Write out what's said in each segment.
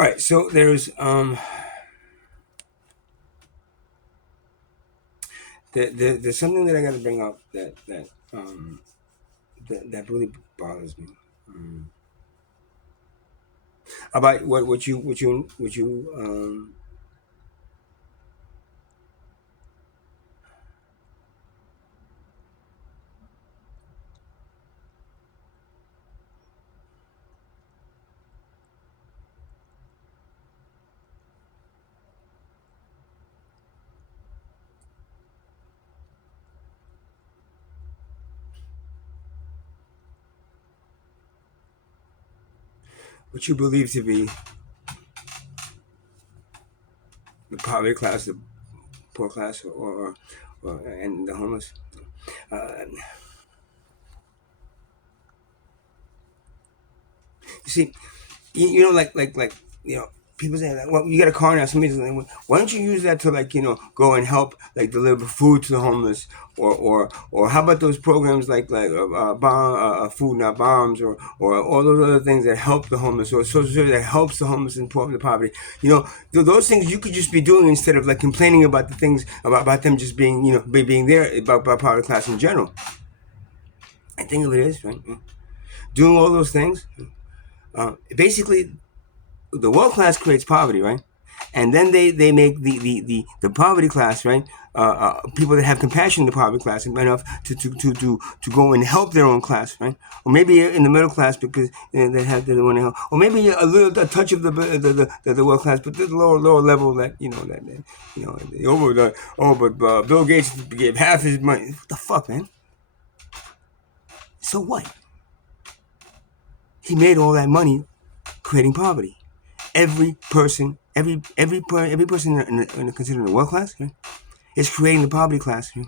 All right, so there's something that I got to bring up that really bothers me about what you believe to be the poverty class, the poor class, or and the homeless. You see, like people say, like, well, you got a car now. Somebody's like, why don't you use that to go and help deliver food to the homeless, or how about those programs food not bombs, or all those other things that help the homeless, or social security that helps the homeless and the poverty. Those things you could just be doing instead of complaining about the things about them just being being there about poverty class in general. I think of it is right. Doing all those things, basically the world class creates poverty, right? And then they make the poverty class, right? People that have compassion in the poverty class enough to go and help their own class, right? Or maybe in the middle class because they want to help, or maybe a touch of the world class, but the lower level but Bill Gates gave half his money. What the fuck, man? So what? He made all that money creating poverty. Every person considered the world class, right, is creating the poverty class, right,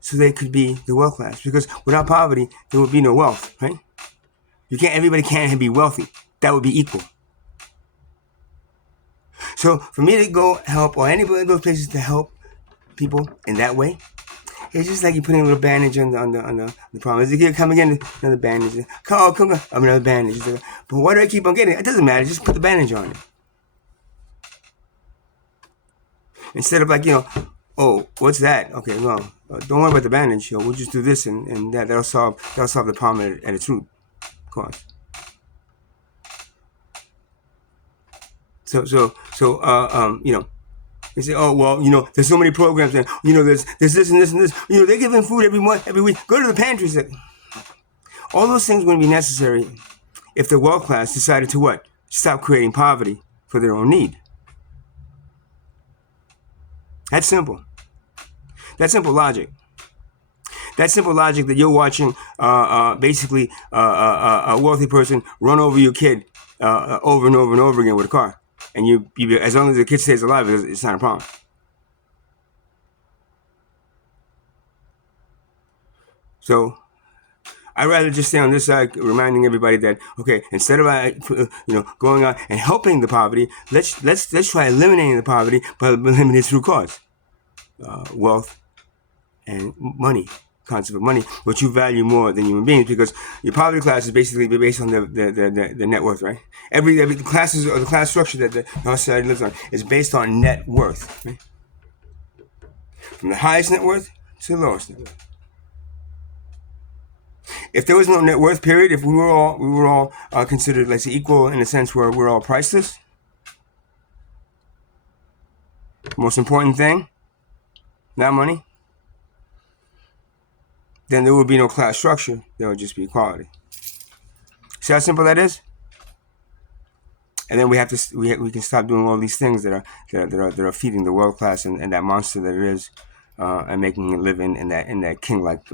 so they could be the world class. Because without poverty, there would be no wealth, right? Everybody can't be wealthy. That would be equal. So for me to go help, or anybody in those places to help people in that way, it's just like you're putting a little bandage on the problem. Is it come again? Another bandage. Come, another bandage. But why do I keep on getting it? It doesn't matter. Just put the bandage on it. Instead of oh, what's that? Okay, well, don't worry about the bandage. We'll just do this, and that'll solve the problem at its root cause. They say, oh well, there's so many programs, and there's this and this and this. They're giving food every month, every week. Go to the pantries. All those things wouldn't be necessary if the world class decided to what? Stop creating poverty for their own need. That's simple. That's simple logic. That's simple logic that you're watching basically a wealthy person run over your kid over and over and over again with a car. And you as long as the kid stays alive, it's not a problem. So I'd rather just stay on this side, reminding everybody that, okay, instead of going out and helping the poverty, let's try eliminating the poverty by eliminating its root cause, wealth and money, concept of money, which you value more than human beings, because your poverty class is basically based on the net worth, right? Every classes or the class structure that our society lives on is based on net worth, right? From the highest net worth to the lowest net worth. If there was no net worth period, if we were all considered, let's say, equal in a sense where we're all priceless, most important thing, not money, then there would be no class structure. There would just be equality. See how simple that is? And then we can stop doing all these things that are feeding the world class and that monster that it is, and making it live in that king-like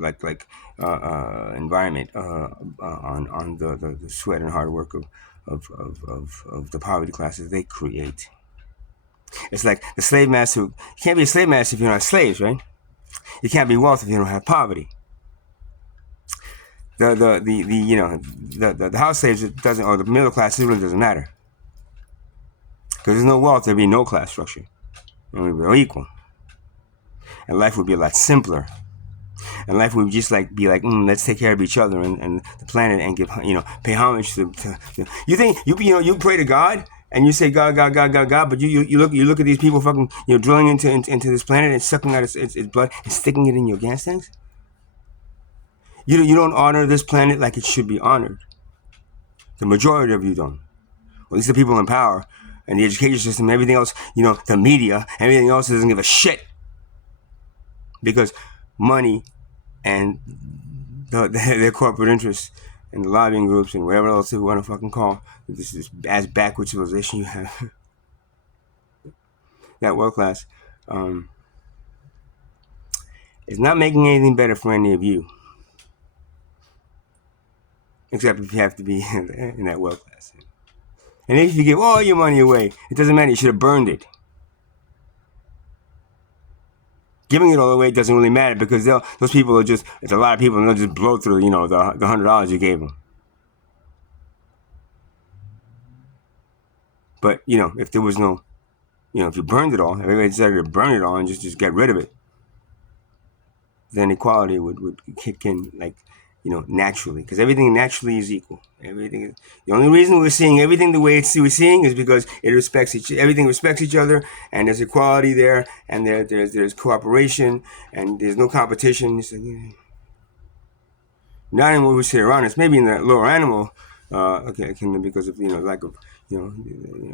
environment on the sweat and hard work of the poverty classes they create. It's like the slave master. You can't be a slave master if you don't have slaves, right? You can't be wealthy if you don't have poverty. The house slaves, it doesn't, or the middle class, it really doesn't matter. Because there's no wealth, there'd be no class structure. And we'd be all equal. And life would be a lot simpler. And life would just be like, let's take care of each other and the planet, and give, pay homage to you think you pray to God and you say God, God, God, God, God, but you look at these people fucking drilling into this planet and sucking out its blood and sticking it in your gas tanks. You don't honor this planet like it should be honored. The majority of you don't. Or at least the people in power and the education system, everything else, the media, everything else doesn't give a shit because money and their corporate interests and the lobbying groups and whatever else they want to fucking call this is as backward civilization you have. That world class is not making anything better for any of you, except if you have to be in that world class. And if you give all your money away, it doesn't matter. You should have burned it. Giving it all away doesn't really matter because those people are just, it's a lot of people and they'll just blow through, the $100 you gave them. But, if there was no, if you burned it all, everybody decided to burn it all and just get rid of it, then equality would kick in naturally, because everything naturally is equal. Everything. The only reason we're seeing everything the way we're seeing is because everything respects each other, and there's equality there, and there's cooperation, and there's no competition. It's like, not in what we sit around us. Maybe in the lower animal kingdom because of lack of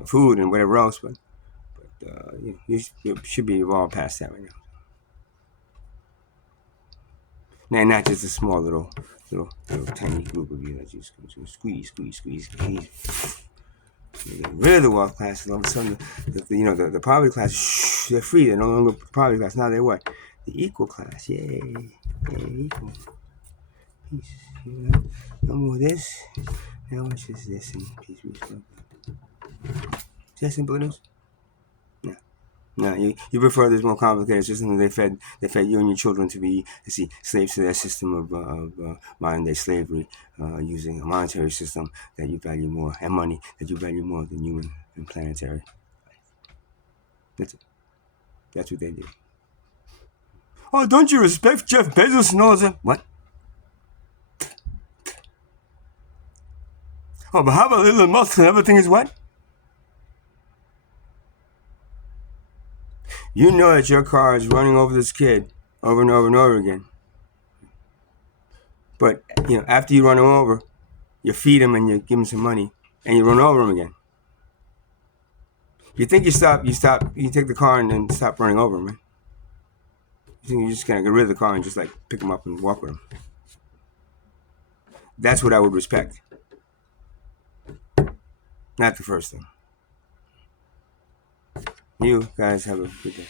food and whatever else, but you should be evolved past that right now. Now, not just a small little tiny group of you that just squeeze. You get rid of the wealth class, and all of a sudden, the poverty class, they're free. They're no longer poverty class. Now they're what? The equal class. Yay, equal. Peace. No more this. Now it's just this and peace. Is that simple enough? No, you prefer this more complicated system. They fed you and your children to be slaves to their system of modern day slavery, using a monetary system that you value more, and money that you value more than human and planetary. That's it. That's what they did. Oh, don't you respect Jeff Bezos and all that? What? Oh, but how about Elon Musk and everything is what? You know that your car is running over this kid over and over and over again. But, after you run him over, you feed him and you give him some money, and you run over him again. You think you take the car and then stop running over him, right? You think you're just going to get rid of the car and just pick him up and walk with him. That's what I would respect. Not the first thing. You guys have a good day.